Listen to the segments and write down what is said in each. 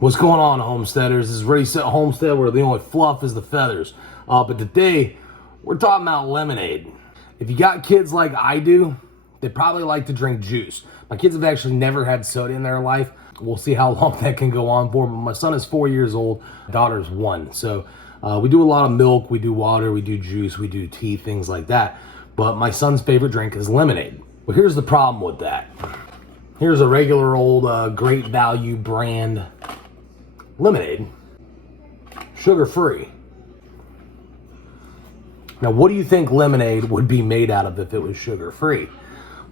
What's going on, homesteaders? This is Ready Set Homestead, where the only fluff is the feathers. But today, we're talking about lemonade. If you got kids like I do, they probably like to drink juice. My kids have actually never had soda in their life. We'll see how long that can go on for. My son is 4 years old, daughter's 1. So we do a lot of milk, we do water, we do juice, we do tea, things like that. But my son's favorite drink is lemonade. Well, here's the problem with that. Here's a regular old Great Value brand lemonade, sugar-free. Now, what do you think lemonade would be made out of if it was sugar-free?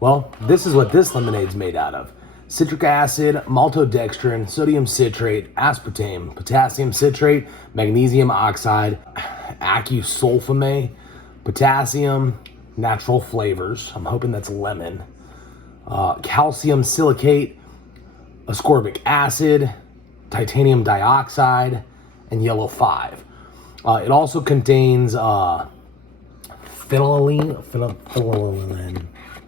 Well, this is what this lemonade's made out of. Citric acid, maltodextrin, sodium citrate, aspartame, potassium citrate, magnesium oxide, acusulfame, potassium, natural flavors. I'm hoping that's lemon. Calcium silicate, ascorbic acid, titanium dioxide, and yellow 5. It also contains phenylene.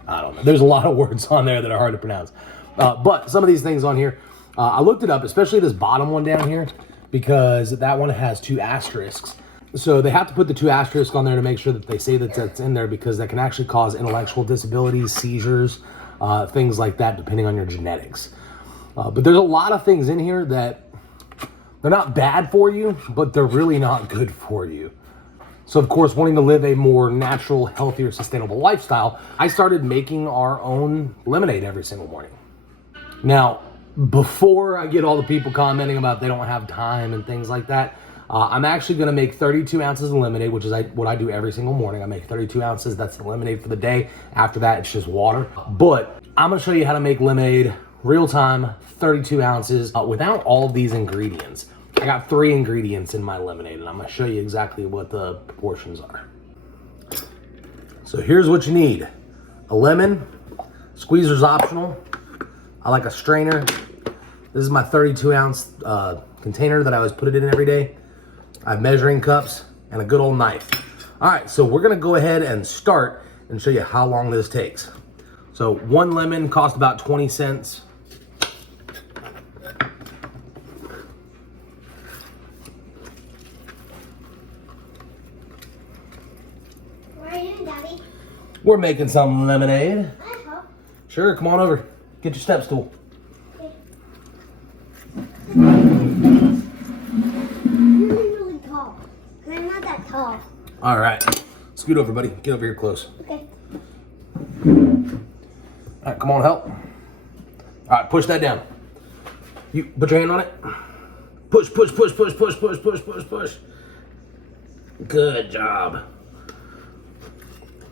I don't know. There's a lot of words on there that are hard to pronounce. But some of these things on here, I looked it up, especially this bottom one down here, because that one has 2 asterisks. So they have to put the 2 asterisks on there to make sure that they say that that's in there, because that can actually cause intellectual disabilities, seizures, things like that, depending on your genetics. But there's a lot of things in here that they're not bad for you, but they're really not good for you. So, of course, wanting to live a more natural, healthier, sustainable lifestyle, I started making our own lemonade every single morning. Now, before I get all the people commenting about they don't have time and things like that, I'm actually going to make 32 ounces of lemonade, which is what I do every single morning. I make 32 ounces. That's the lemonade for the day. After that, it's just water. But I'm going to show you how to make lemonade real time, 32 ounces, without all of these ingredients. I got 3 ingredients in my lemonade, and I'm going to show you exactly what the proportions are. So here's what you need. A lemon. Squeezer's optional. I like a strainer. This is my 32 ounce container that I always put it in every day. I have measuring cups and a good old knife. All right, so we're going to go ahead and start and show you how long this takes. So 1 lemon costs about 20 cents. Where are you, Daddy? We're making some lemonade. I help. Sure, come on over. Get your step stool. Okay. You're really tall. And I'm not that tall. All right. Scoot over, buddy. Get over here close. Okay. All right, come on, help. All right, push that down. You put your hand on it. Push, push, push, push, push, push, push, push, push. Good job.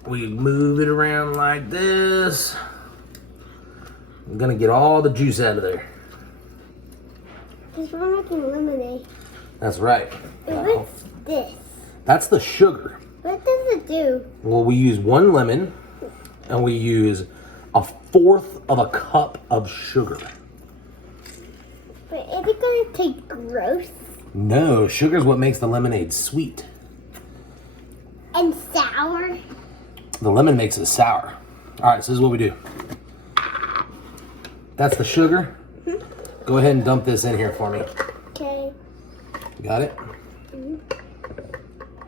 We move it around like this. I'm gonna get all the juice out of there. Because we're making lemonade. That's right. What's this? That's the sugar. What does it do? Well, we use 1 lemon and we use 1/4 of a cup of sugar. But is it going to taste gross? No, sugar is what makes the lemonade sweet. And sour? The lemon makes it sour. All right, so this is what we do. That's the sugar. Go ahead and dump this in here for me. Okay. Got it?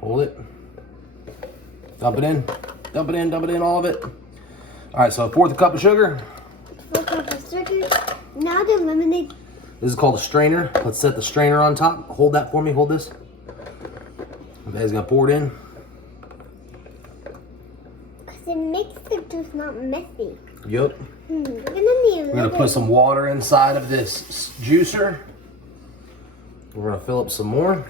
Hold it. Dump it in. Dump it in, dump it in, all of it. All right, so 1/4 cup of sugar. 4 cups of sugar. Now the lemonade. This is called a strainer. Let's set the strainer on top. Hold that for me, hold this. Okay, gonna pour it in. Because it makes the juice not messy. Yep. We're going to need a We're little gonna put some water inside of this juicer. We're gonna fill up some more.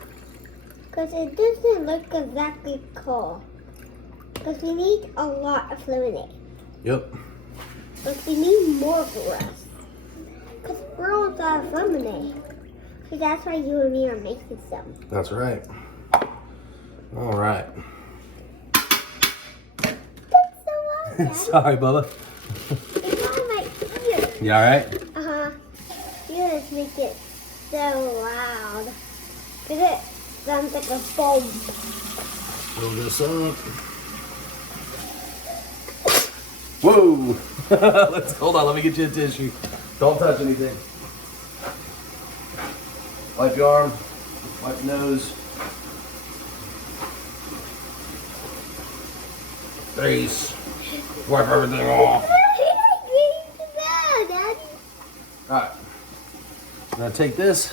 Because it doesn't look exactly cool. Because we need a lot of lemonade. Yep. But we need more for us. Because we're all out of lemonade. So that's why you and me are making some. That's right. All right. That's so loud, Daddy. Sorry, Bubba. It's on my ear. You all right? Uh-huh. You just make it so loud. Because it sounds like a bomb. Fill this up. Whoa! Hold on, let me get you a tissue. Don't touch anything. Wipe your arm, wipe your nose. Face. Wipe everything off. Alright. I'm gonna take this.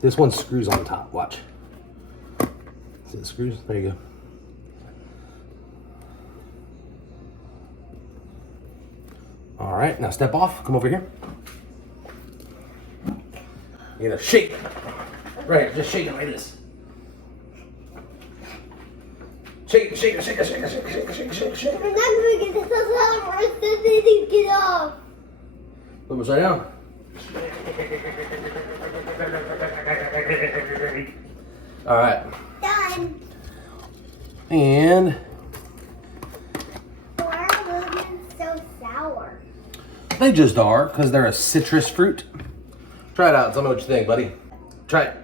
This one screws on top. Watch. See the screws? There you go. Alright, now step off. Come over here. You're gonna shake it. Right, just shake it like this. Shake it, shake it, shake it, shake it, shake it, shake it, shake it, shake it, shake it. I'm not gonna get this out of the get off. Put it upside down. Alright. Done. And Why are lemons so sour? they just are, because they're a citrus fruit. Try it out. Tell me what you think, buddy. Try it.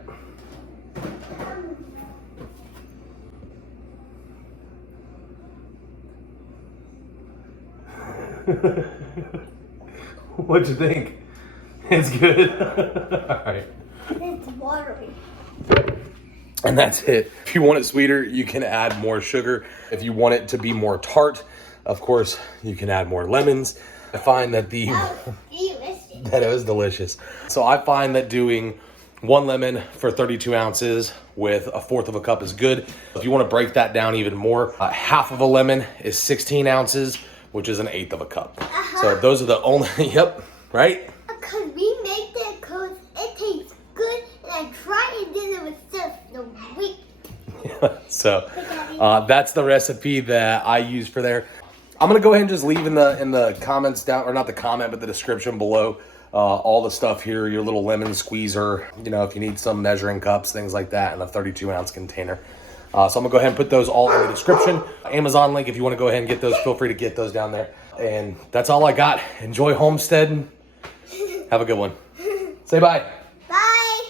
What'd you think? It's good. All right. It's watery. And that's it. If you want it sweeter, you can add more sugar. If you want it to be more tart, of course, you can add more lemons. I find that that it was delicious. So I find that doing 1 lemon for 32 ounces with 1/4 of a cup is good. If you want to break that down even more, 1/2 of a lemon is 16 ounces, which is 1/8 of a cup. So those are the only, yep, right? Because we make that because it tastes good and I tried it and it was just so weak. So that's the recipe that I use for there. I'm gonna go ahead and just leave in the comments down, or not the comment, but the description below, all the stuff here, your little lemon squeezer, you know, if you need some measuring cups, things like that, in a 32-ounce container. So I'm gonna go ahead and put those all in the description. Amazon link, if you wanna go ahead and get those, feel free to get those down there. And that's all I got. Enjoy Homestead. Have a good one. Say bye. Bye.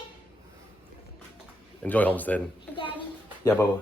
Enjoy Homestead. Daddy. Yeah, Bubba.